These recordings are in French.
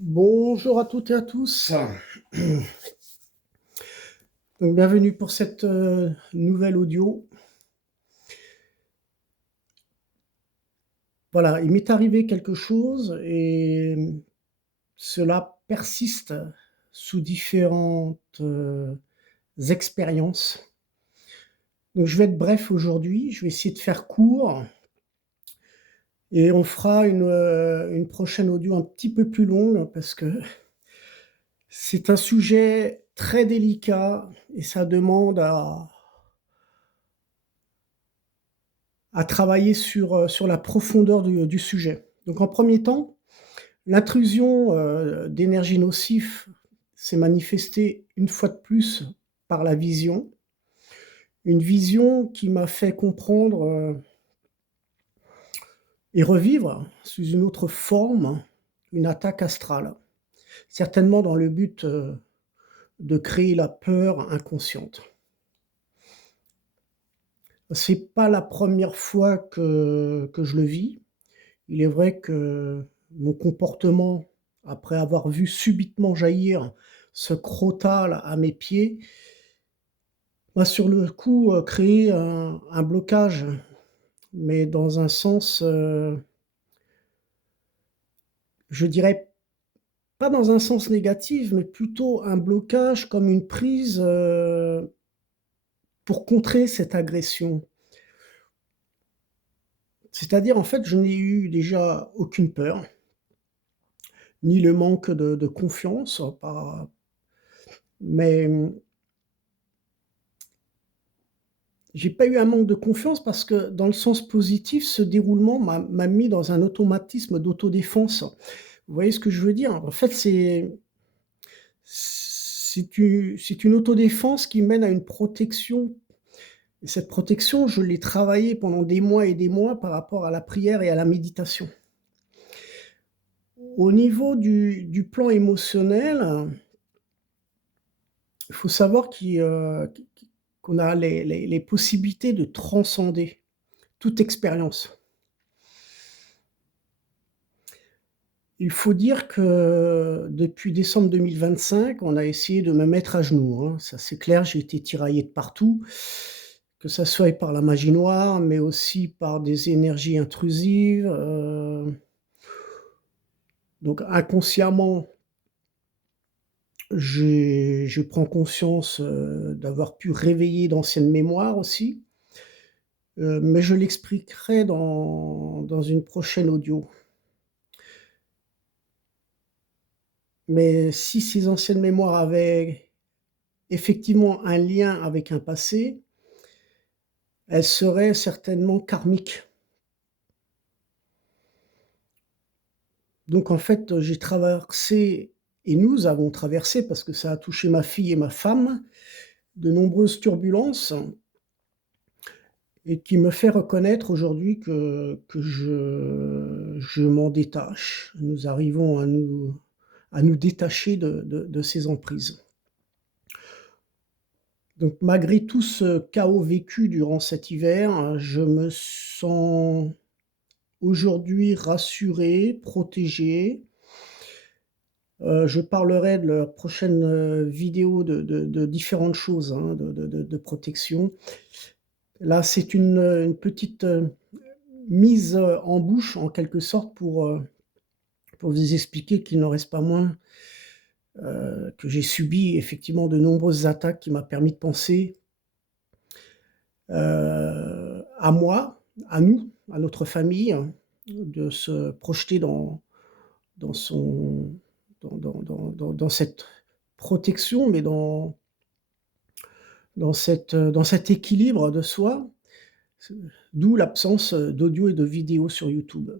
Bonjour à toutes et à tous. Donc bienvenue pour cette, nouvelle audio. Voilà, il m'est arrivé quelque chose et cela persiste sous différentes, expériences. Donc je vais être bref aujourd'hui, je vais essayer de faire court et on fera une prochaine audio un petit peu plus longue parce que c'est un sujet très délicat et ça demande à travailler sur la profondeur du sujet. Donc en premier temps, l'intrusion, d'énergie nocive s'est manifestée une fois de plus par la vision. Une vision qui m'a fait comprendre, et revivre sous une autre forme, une attaque astrale. Certainement dans le but, de créer la peur inconsciente. C'est pas la première fois que je le vis. Il est vrai que mon comportement, après avoir vu subitement jaillir ce crotale à mes pieds, m'a sur le coup, créé un blocage, mais dans un sens, je dirais pas dans un sens négatif, mais plutôt un blocage comme une prise, pour contrer cette agression. C'est-à-dire, en fait, je n'ai eu déjà aucune peur, ni le manque de confiance, par mais j'ai pas eu un manque de confiance parce que dans le sens positif, ce déroulement m'a mis dans un automatisme d'autodéfense. Vous voyez ce que je veux dire? En fait, c'est une autodéfense qui mène à une protection et cette protection, je l'ai travaillée pendant des mois et des mois par rapport à la prière et à la méditation. Au niveau du plan émotionnel, il faut savoir qu'on a les possibilités de transcender toute expérience. Il faut dire que depuis décembre 2025, on a essayé de me mettre à genoux, hein. Ça, c'est clair, j'ai été tiraillé de partout, que ça soit par la magie noire, mais aussi par des énergies intrusives, donc inconsciemment, je prends conscience, d'avoir pu réveiller d'anciennes mémoires aussi, mais je l'expliquerai dans une prochaine audio. Mais si ces anciennes mémoires avaient effectivement un lien avec un passé, elles seraient certainement karmiques. Donc en fait, j'ai traversé et nous avons traversé, parce que ça a touché ma fille et ma femme, de nombreuses turbulences et qui me fait reconnaître aujourd'hui que je m'en détache. Nous arrivons à nous détacher de ces emprises. Donc malgré tout ce chaos vécu durant cet hiver, je me sens aujourd'hui rassuré, protégé. Je parlerai de la prochaine, vidéo de différentes choses, hein, de protection. Là, c'est une petite, mise, en bouche en quelque sorte pour vous expliquer qu'il n'en reste pas moins, que j'ai subi effectivement de nombreuses attaques qui m'a permis de penser, à moi, à nous, à notre famille, de se projeter dans son dans cette protection, mais dans cet équilibre de soi, c'est d'où l'absence, d'audio et de vidéo sur YouTube.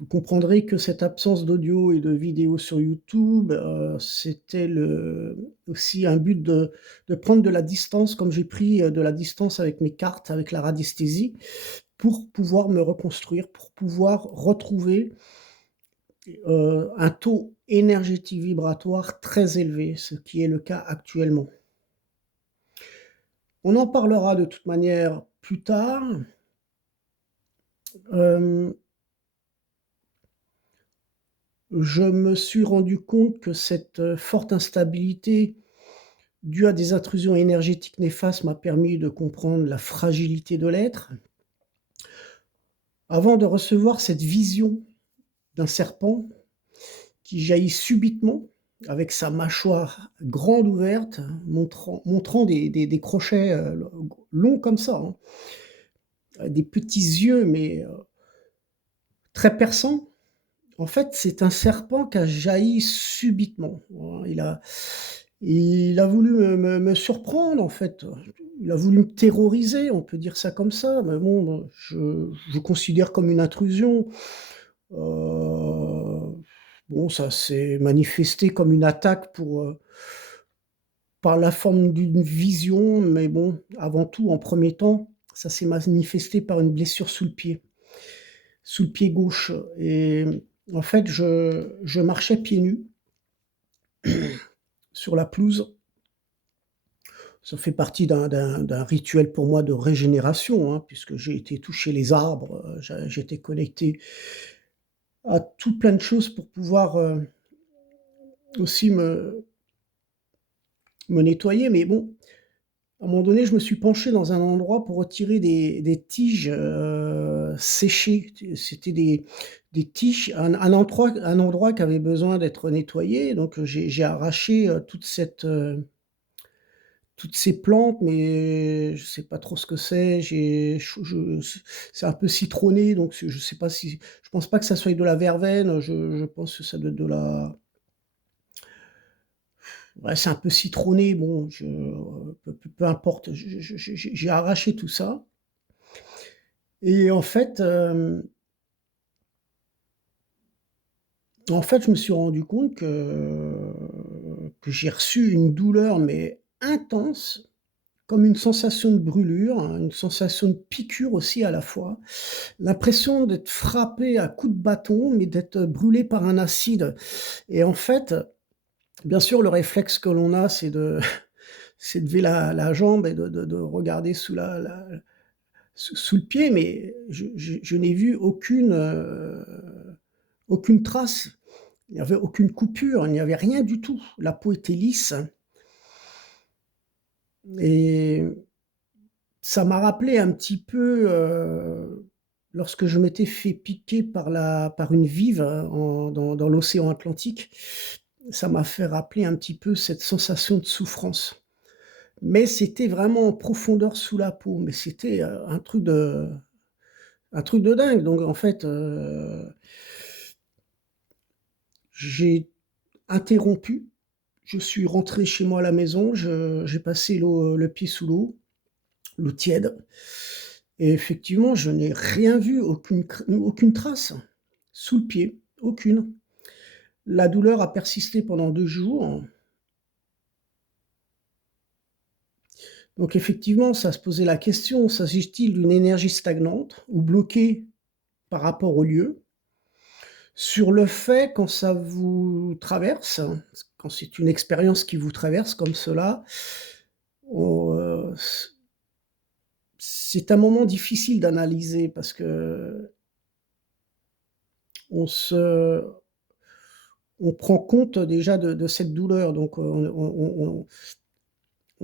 Vous comprendrez que cette absence d'audio et de vidéo sur YouTube, c'était aussi un but de prendre de la distance comme j'ai pris, de la distance avec mes cartes, avec la radiesthésie, pour pouvoir me reconstruire, pour pouvoir retrouver, un taux énergétique vibratoire très élevé, ce qui est le cas actuellement. On en parlera de toute manière plus tard. Hem, Je me suis rendu compte que cette, forte instabilité due à des intrusions énergétiques néfastes m'a permis de comprendre la fragilité de l'être. Avant de recevoir cette vision d'un serpent qui jaillit subitement avec sa mâchoire grande ouverte, montrant des crochets, longs comme ça, hein, des petits yeux mais, très perçants. En fait, c'est un serpent qui a jailli subitement. Voilà, il a voulu me surprendre, en fait. Il a voulu me terroriser, on peut dire ça comme ça, mais bon, je considère comme une intrusion. Bon, ça s'est manifesté comme une attaque par la forme d'une vision, mais bon, avant tout, en premier temps, ça s'est manifesté par une blessure sous le pied gauche et en fait, je marchais pieds nus sur la pelouse. Ça fait partie d'un rituel pour moi de régénération, hein, puisque j'ai été toucher les arbres, j'étais connecté à tout plein de choses pour pouvoir, aussi me nettoyer. Mais bon, à un moment donné, je me suis penché dans un endroit pour retirer des tiges, séchées. C'était des tiges, un endroit qui avait besoin d'être nettoyé, donc j'ai arraché, toutes ces plantes, mais je sais pas trop ce que c'est. J'ai je C'est un peu citronné, donc je sais pas si je pense pas que ça soit de la verveine, je pense que ça doit être de la ouais, c'est un peu citronné, bon, peu importe, j'ai arraché tout ça et en fait, je me suis rendu compte que j'ai reçu une douleur, mais intense, comme une sensation de brûlure, hein, une sensation de piqûre aussi à la fois. L'impression d'être frappé à coups de bâton, mais d'être brûlé par un acide et en fait, bien sûr, le réflexe que l'on a, c'est de c'est de lever la jambe et de regarder sous le pied, mais je n'ai vu aucune trace. Il n'y avait aucune coupure, il n'y avait rien du tout. La peau était lisse et ça m'a rappelé un petit peu, lorsque je m'étais fait piquer par une vive, dans l'océan Atlantique. Ça m'a fait rappeler un petit peu cette sensation de souffrance. Mais c'était vraiment en profondeur sous la peau, mais c'était, un truc de dingue. Donc en fait, j'ai interrompu, je suis rentré chez moi à la maison, j'ai passé le pied sous l'eau tiède et effectivement, je n'ai rien vu, aucune trace sous le pied, aucune. La douleur a persisté pendant 2 jours, donc effectivement, ça se posait la question, s'agit-il d'une énergie stagnante ou bloquée par rapport au lieu? Sur le fait quand ça vous traverse, quand c'est une expérience qui vous traverse comme cela, on, c'est un moment difficile d'analyser parce qu'on se on prend compte déjà de cette douleur, donc on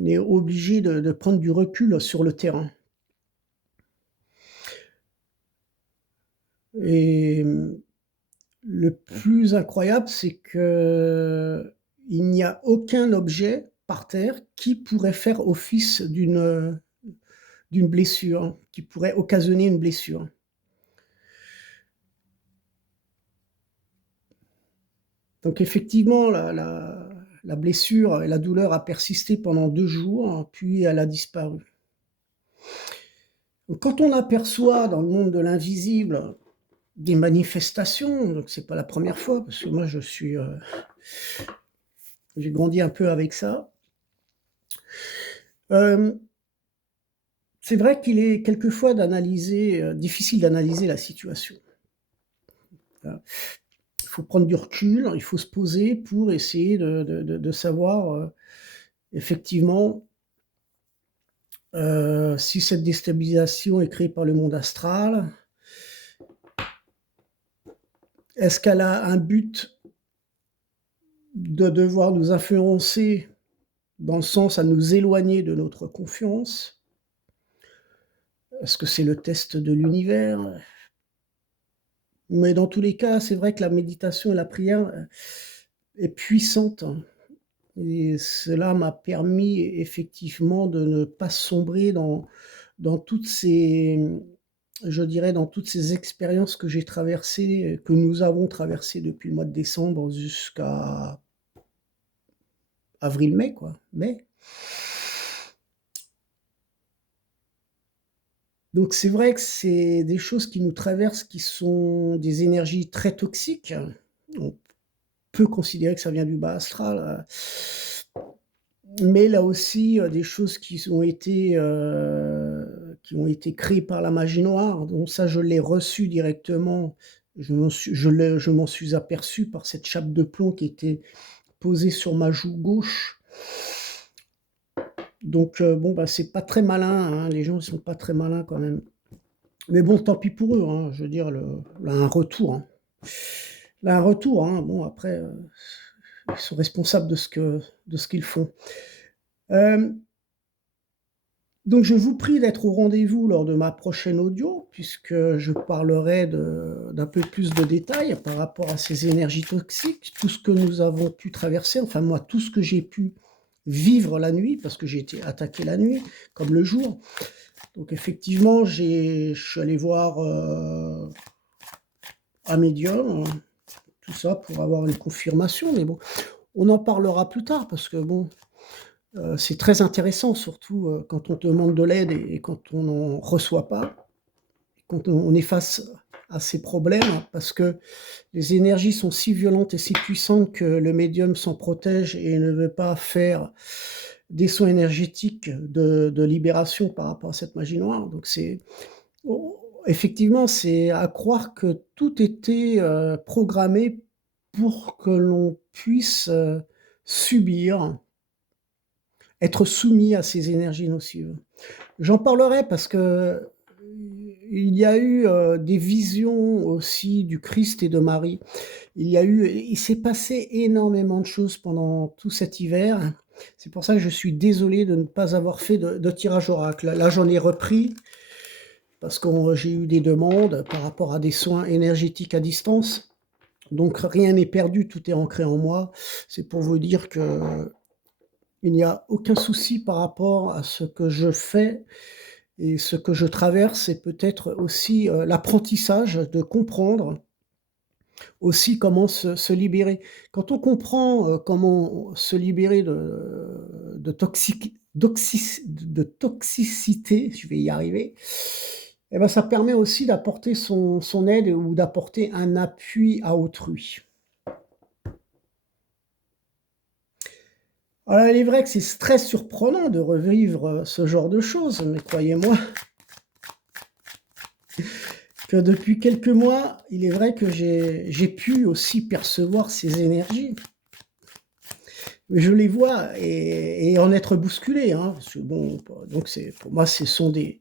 est obligé de prendre du recul sur le terrain et le plus incroyable, c'est qu'il n'y a aucun objet par terre qui pourrait faire office d'une blessure, qui pourrait occasionner une blessure. Donc effectivement, la blessure et la douleur a persisté pendant 2 jours, puis elle a disparu. Donc quand on aperçoit dans le monde de l'invisible des manifestations, donc c'est pas la première fois parce que moi j'ai grandi un peu avec ça. Hem, c'est vrai qu'il est quelquefois difficile d'analyser la situation. Voilà. Il faut prendre du recul, il faut se poser pour essayer de savoir, effectivement, si cette déstabilisation est créée par le monde astral. Est-ce qu'elle a un but de devoir nous influencer dans le sens à nous éloigner de notre confiance. Est-ce que c'est le test de l'univers? Mais dans tous les cas, c'est vrai que la méditation et la prière, est puissante, hein, et cela m'a permis effectivement de ne pas sombrer dans toutes ces, je dirais, dans toutes ces expériences que j'ai traversées, que nous avons traversées depuis le mois de décembre jusqu'à avril-mai, quoi, mai. Donc c'est vrai que c'est des choses qui nous traversent, qui sont des énergies très toxiques. On peut considérer que ça vient du bas astral, mais là aussi, des choses qui ont été créées par la magie noire. Donc ça, je l'ai reçu directement. Je m'en suis aperçu par cette chape de plomb qui était posée sur ma joue gauche. Donc bon, bah, c'est pas très malin, hein, les gens, ils sont pas très malins quand même. Mais bon, tant pis pour eux, hein, je veux dire là, un retour, hein. Là, un retour, hein, bon après, ils sont responsables de ce qu'ils font. Hem, donc je vous prie d'être au rendez-vous lors de ma prochaine audio, puisque je parlerai d'un peu plus de détails par rapport à ces énergies toxiques, tout ce que nous avons pu traverser, enfin moi, tout ce que j'ai pu vivre la nuit, parce que j'ai été attaqué la nuit comme le jour. Donc effectivement, je suis allé voir, un médium, tout ça pour avoir une confirmation, mais bon, on en parlera plus tard parce que bon, c'est très intéressant surtout, quand on demande de l'aide et quand on n'en reçoit pas, quand on est face à ces problèmes parce que les énergies sont si violentes et si puissantes que le médium s'en protège et ne veut pas faire des soins énergétiques de libération par rapport à cette magie noire. Donc c'est o effectivement, c'est à croire que tout était, programmé pour que l'on puisse, subir, être soumis à ces énergies nocives. J'en parlerai parce que, il y a eu, des visions aussi du Christ et de Marie. Il s'est passé énormément de choses pendant tout cet hiver. C'est pour ça que je suis désolé de ne pas avoir fait de tirage oracle. Là, j'en ai repris parce que j'ai eu des demandes par rapport à des soins énergétiques à distance. Donc rien n'est perdu, tout est ancré en moi. C'est pour vous dire que il n'y a aucun souci par rapport à ce que je fais et ce que je traverse et peut-être aussi, l'apprentissage de comprendre aussi comment se libérer. Quand on comprend, comment se libérer de toxicité, je vais y arriver, et ben, ça permet aussi d'apporter son aide ou d'apporter un appui à autrui. Alors il est vrai que c'est très surprenant de revivre, ce genre de choses, mais croyez-moi que depuis quelques mois, il est vrai que j'ai pu aussi percevoir ces énergies. Je les vois et en être bousculé, hein, parce que bon, donc c'est pour moi, ce sont des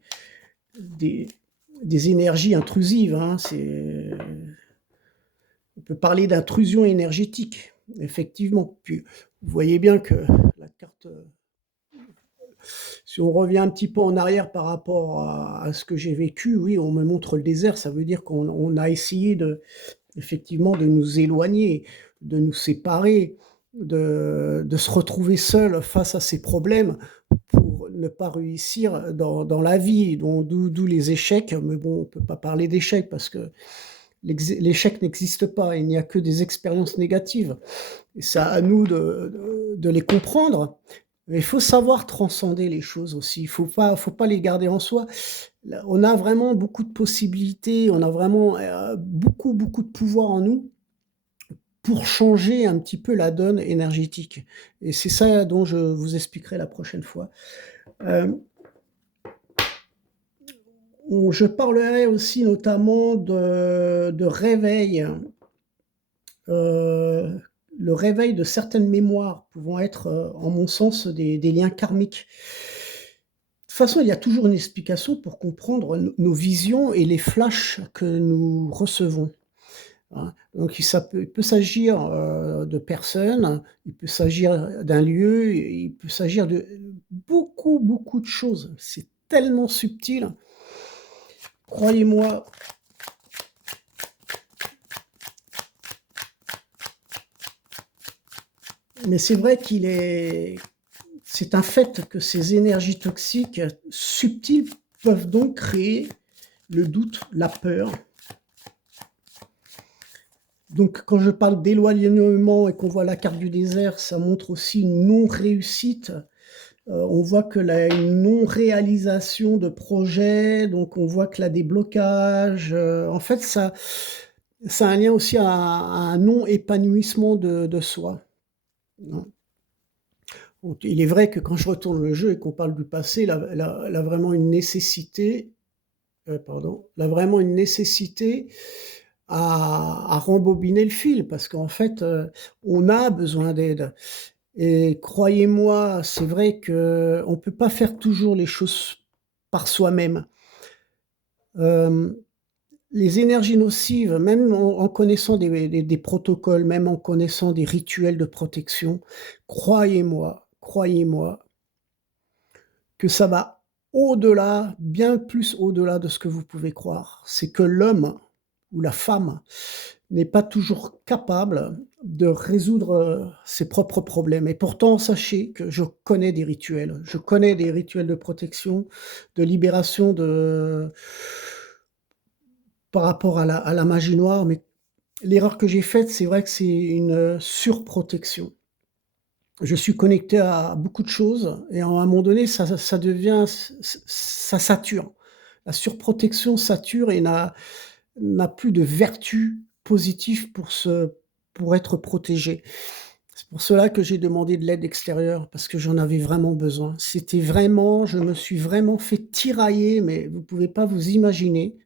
des énergies intrusives, hein. On peut parler d'intrusion énergétique, effectivement. Puis, vous voyez bien que la carte, si on revient un petit peu en arrière par rapport à ce que j'ai vécu, oui, on me montre le désert, ça veut dire qu'on a essayé effectivement de nous éloigner, de nous séparer, de se retrouver seul face à ces problèmes pour ne pas réussir dans la vie, d'où les échecs. Mais bon, on ne peut pas parler d'échecs parce que l'échec n'existe pas, il n'y a que des expériences négatives et c'est à nous de les comprendre. Mais il faut savoir transcender les choses aussi, faut pas les garder en soi. Là, on a vraiment beaucoup de possibilités, on a vraiment, beaucoup, beaucoup de pouvoir en nous pour changer un petit peu la donne énergétique et c'est ça dont je vous expliquerai la prochaine fois. Hem, je parlerai aussi notamment de réveil, heu, le réveil de certaines mémoires pouvant être, en mon sens, des liens karmiques. De toute façon, il y a toujours une explication pour comprendre nos visions et les flashs que nous recevons. hein. Donc il peut s'agir, de personnes, il peut s'agir d'un lieu, il peut s'agir de beaucoup, beaucoup de choses. C'est tellement subtil. Croyez-moi, mais c'est vrai c'est un fait que ces énergies toxiques, subtiles, peuvent donc créer le doute, la peur. Donc quand je parle d'éloignement et qu'on voit la carte du désert, ça montre aussi une non-réussite. On voit que la une non-réalisation de projets, donc on voit que là des blocages, en fait ça a un lien aussi à un non-épanouissement de soi, hein. Donc il est vrai que quand je retourne le jeu et qu'on parle du passé, là vraiment une nécessité, là vraiment une nécessité à rembobiner le fil parce qu'en fait, on a besoin d'aide et croyez-moi, c'est vrai qu'on peut pas faire toujours les choses par soi-même. Hem, les énergies nocives, même en connaissant des protocoles, même en connaissant des rituels de protection, croyez-moi que ça va au-delà, bien plus au-delà de ce que vous pouvez croire. C'est que l'homme ou la femme n'est pas toujours capable de résoudre, ses propres problèmes et pourtant sachez que je connais des rituels. Je connais des rituels de protection, de libération par rapport à la magie noire, mais l'erreur que j'ai faite, c'est vrai que c'est une, surprotection. Je suis connecté à beaucoup de choses et à un moment donné, ça devient ça sature. La surprotection sature et n'a plus de vertu positive pour être protégé. C'est pour cela que j'ai demandé de l'aide extérieure, parce que j'en avais vraiment besoin. C'était vraiment je me suis vraiment fait tirailler, mais vous pouvez pas vous imaginer.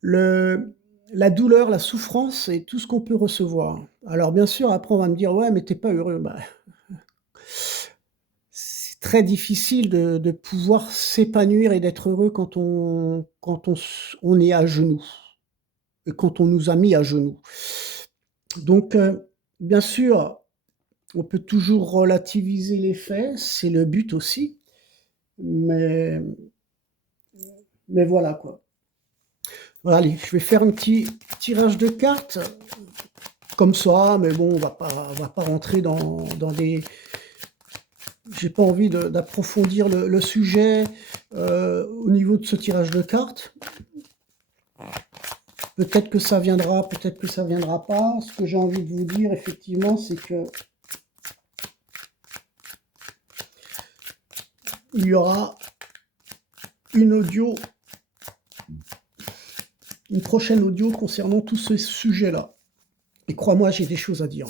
Le la douleur, la souffrance et tout ce qu'on peut recevoir. Alors bien sûr, après on va me dire: «Ouais, mais tu es pas heureux». Bah, c'est très difficile de pouvoir s'épanouir et d'être heureux quand on est à genoux et quand on nous a mis à genoux. Donc bien sûr, on peut toujours relativiser les faits, c'est le but aussi, mais voilà quoi. Voilà, allez, je vais faire un petit tirage de cartes comme ça, mais bon, on va pas rentrer dans des j'ai pas envie d'approfondir le sujet, au niveau de ce tirage de cartes. Peut-être que ça viendra, peut-être que ça viendra pas. Ce que j'ai envie de vous dire effectivement, c'est qu'il y aura une audio une prochaine audio concernant tout ce sujet-là et crois-moi, j'ai des choses à dire.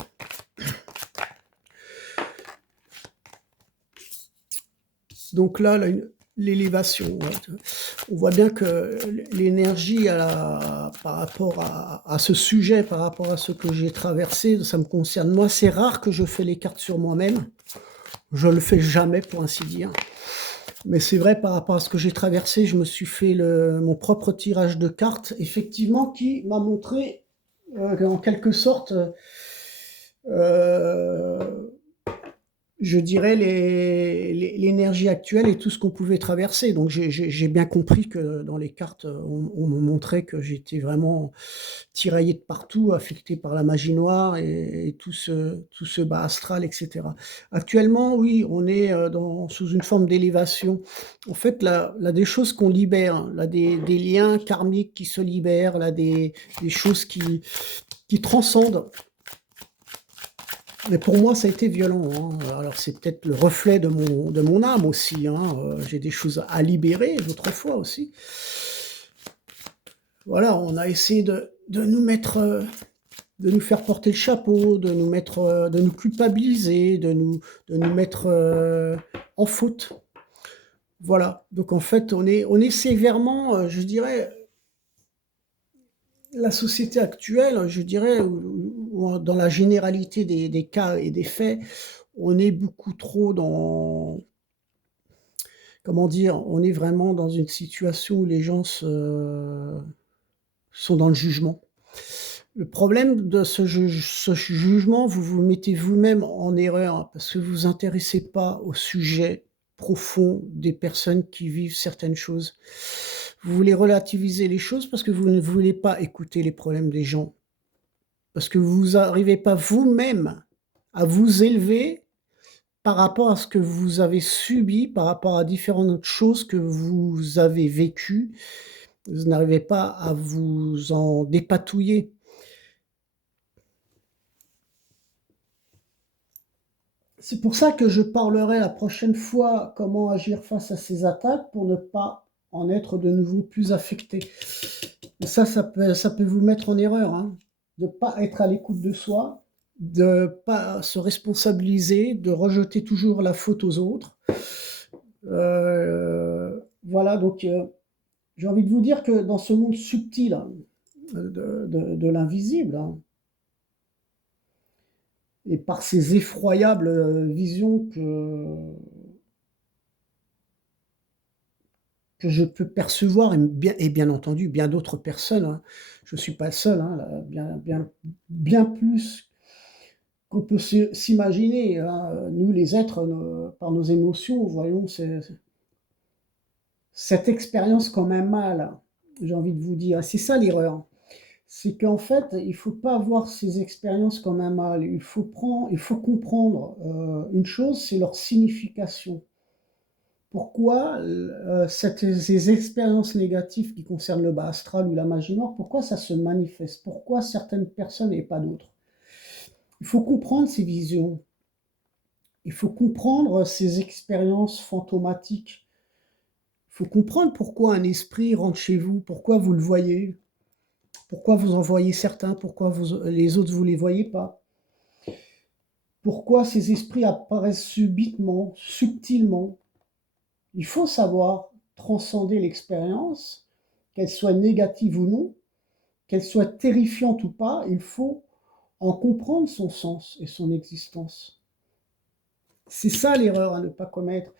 Donc là, l'élévation, ouais, on voit bien que l'énergie par rapport à ce sujet, par rapport à ce que j'ai traversé, ça me concerne moi. C'est rare que je fais les cartes sur moi-même. Je le fais jamais pour ainsi dire. Mais c'est vrai par rapport à ce que j'ai traversé, je me suis fait mon propre tirage de cartes, effectivement, qui m'a montré, en quelque sorte, heu je dirais l'énergie actuelle et tout ce qu'on pouvait traverser. Donc j'ai bien compris que dans les cartes, on me montrait que j'étais vraiment tiraillé de partout, affecté par la magie noire et tout ce bas astral et cetera. Actuellement, oui, on est, sous une forme d'élévation. En fait, là des choses qu'on libère, là des liens karmiques qui se libèrent, là des choses qui transcendent. Mais pour moi, ça a été violent, hein. Alors c'est peut-être le reflet de mon âme aussi, hein, j'ai des choses à libérer, d'autres fois aussi. Voilà, on a essayé de nous mettre, de nous faire porter le chapeau, de nous culpabiliser, de nous mettre, en faute. Voilà, donc en fait, on est sévèrement, je dirais, la société actuelle, je dirais, ou dans la généralité des cas et des faits, on est beaucoup trop dans comment dire? On est vraiment dans une situation où les gens sont dans le jugement. Le problème de ce jugement, vous vous mettez vous-même en erreur parce que vous vous intéressez pas au sujet profond des personnes qui vivent certaines choses. Vous voulez relativiser les choses parce que vous ne voulez pas écouter les problèmes des gens. Parce que vous arrivez pas vous-même à vous élever par rapport à ce que vous avez subi, par rapport à différentes choses que vous avez vécues. Vous n'arrivez pas à vous en dépatouiller. C'est pour ça que je parlerai la prochaine fois comment agir face à ces attaques pour ne pas en être de nouveau plus affecté. Ça peut vous mettre en erreur, hein, de ne pas être à l'écoute de soi, de ne pas se responsabiliser, de rejeter toujours la faute aux autres. Voilà, donc j'ai envie de vous dire que dans ce monde subtil hein, de l'invisible, hein, et par ces effroyables visions que je peux percevoir et bien entendu bien d'autres personnes, hein. Je ne suis pas le seul, hein, là, bien plus qu'on peut s'imaginer, hein. Nous les êtres, par nos émotions, voyons cette expérience comme un mal, j'ai envie de vous dire. C'est ça l'erreur. C'est qu'en fait, il ne faut pas voir ces expériences comme un mal. Il faut comprendre une chose, c'est leur signification. Pourquoi ces expériences négatives qui concernent le bas astral ou la magie noire, pourquoi ça se manifeste? Pourquoi certaines personnes et pas d'autres? Il faut comprendre ces visions. Il faut comprendre ces expériences fantomatiques. Il faut comprendre pourquoi un esprit rentre chez vous, pourquoi vous le voyez, pourquoi vous en voyez certains, pourquoi les autres vous les voyez pas. Pourquoi ces esprits apparaissent subitement, subtilement. Il faut savoir transcender l'expérience, qu'elle soit négative ou non, qu'elle soit terrifiante ou pas, il faut en comprendre son sens et son existence. C'est ça l'erreur à ne pas commettre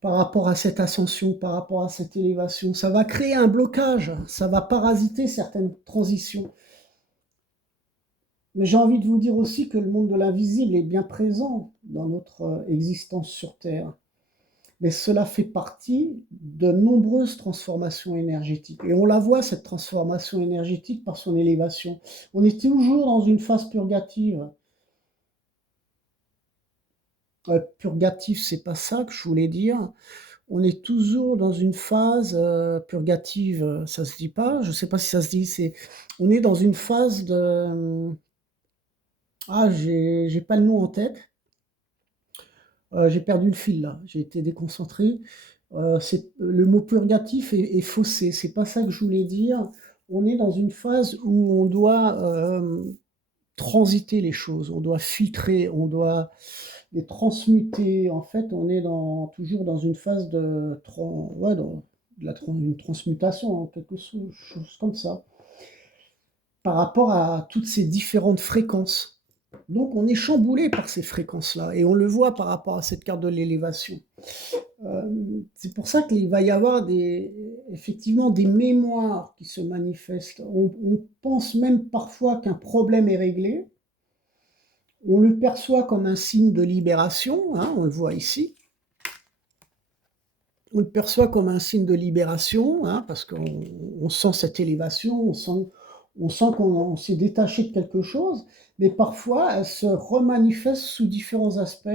par rapport à cette ascension, par rapport à cette élévation. Ça va créer un blocage, ça va parasiter certaines transitions. Mais j'ai envie de vous dire aussi que le monde de l'invisible est bien présent dans notre existence sur Terre. Mais cela fait partie de nombreuses transformations énergétiques. Et on la voit, cette transformation énergétique, par son élévation. On est toujours dans une phase purgative. Purgatif, c'est pas ça que je voulais dire. On est toujours dans une phase purgative, ça se dit pas, je sais pas si ça se dit, on est dans une phase de... Ah, j'ai pas le nom en tête. J'ai perdu le fil là, j'ai été déconcentré. Le mot purgatif est faussé, c'est pas ça que je voulais dire. On est dans une phase où on doit transiter les choses, on doit filtrer, on doit les transmuter. En fait, on est toujours dans une phase ouais, une transmutation, quelque chose comme ça, par rapport à toutes ces différentes fréquences. Donc on est chamboulé par ces fréquences-là, et on le voit par rapport à cette carte de l'élévation. C'est pour ça qu'il va y avoir effectivement des mémoires qui se manifestent. On pense même parfois qu'un problème est réglé. On le perçoit comme un signe de libération, hein, on le voit ici. On le perçoit comme un signe de libération, hein, parce qu'on sent cette élévation, on sent qu'on s'est détaché de quelque chose, mais parfois elles se remanifestent sous différents aspects.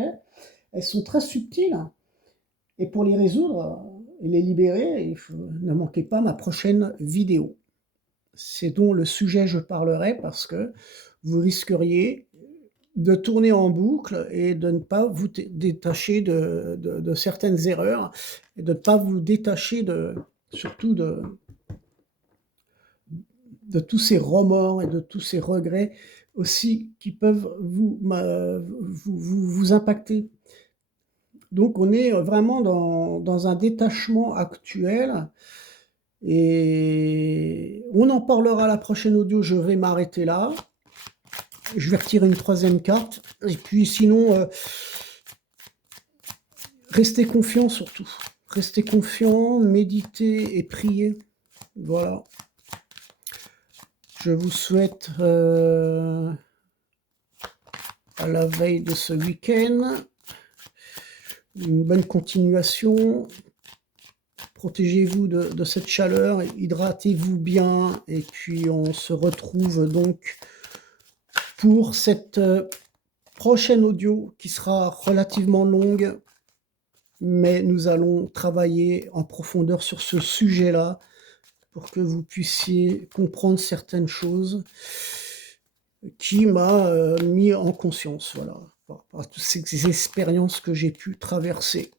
Elles sont très subtiles. Et pour les résoudre et les libérer, ne manquez pas ma prochaine vidéo. C'est dont le sujet je parlerai parce que vous risqueriez de tourner en boucle et de ne pas vous détacher de certaines erreurs et de ne pas vous détacher surtout de tous ces remords et de tous ces regrets aussi qui peuvent vous impacter. Donc on est vraiment dans un détachement actuel et on en parlera à la prochaine audio, je vais m'arrêter là. Je vais retirer une troisième carte et puis sinon, restez confiants surtout. Restez confiants, méditez et priez. Voilà. Je vous souhaite, à la veille de ce week-end, une bonne continuation. Protégez-vous de cette chaleur, hydratez-vous bien et puis on se retrouve donc pour cette, prochaine audio qui sera relativement longue, mais nous allons travailler en profondeur sur ce sujet-là pour que vous puissiez comprendre certaines choses qui m'a, mis en conscience, voilà, par rapport à toutes ces expériences que j'ai pu traverser.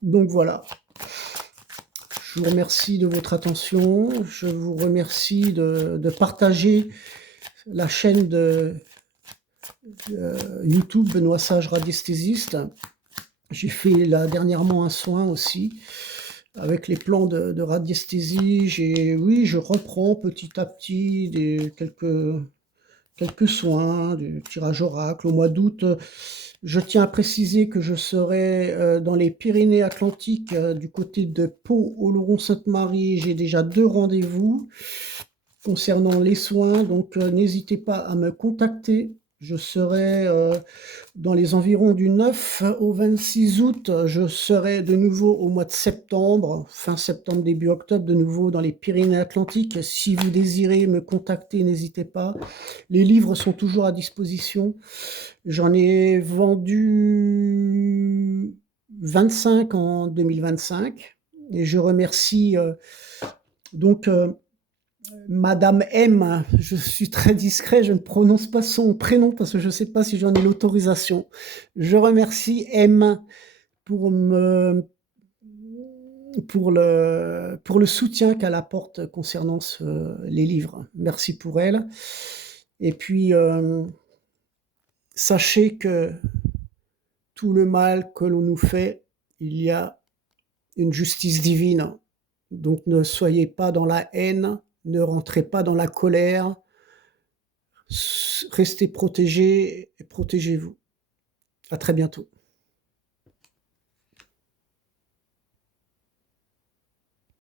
Donc voilà. Je vous remercie de votre attention. Je vous remercie de partager la chaîne de YouTube Benoît Sage radiesthésiste. J'ai fait là dernièrement un soin aussi avec les plans de radiesthésie. Oui, je reprends petit à petit quelques soins, du tirage oracle. Au mois d'août, je tiens à préciser que je serai dans les Pyrénées-Atlantiques, du côté de Pau, Oloron-Sainte-Marie. J'ai déjà 2 rendez-vous concernant les soins, donc n'hésitez pas à me contacter. Je serai dans les environs du 9 au 26 août. Je serai de nouveau au mois de septembre, fin septembre, début octobre, de nouveau dans les Pyrénées-Atlantiques. Si vous désirez me contacter, n'hésitez pas. Les livres sont toujours à disposition. J'en ai vendu 25 en 2025 et je remercie donc Madame M, je suis très discret, je ne prononce pas son prénom parce que je ne sais pas si j'en ai l'autorisation. Je remercie M pour le soutien qu'elle apporte concernant les livres. Merci pour elle. Et puis, sachez que tout le mal que l'on nous fait, il y a une justice divine. Donc ne soyez pas dans la haine, ne rentrez pas dans la colère, restez protégés et protégez-vous. À très bientôt.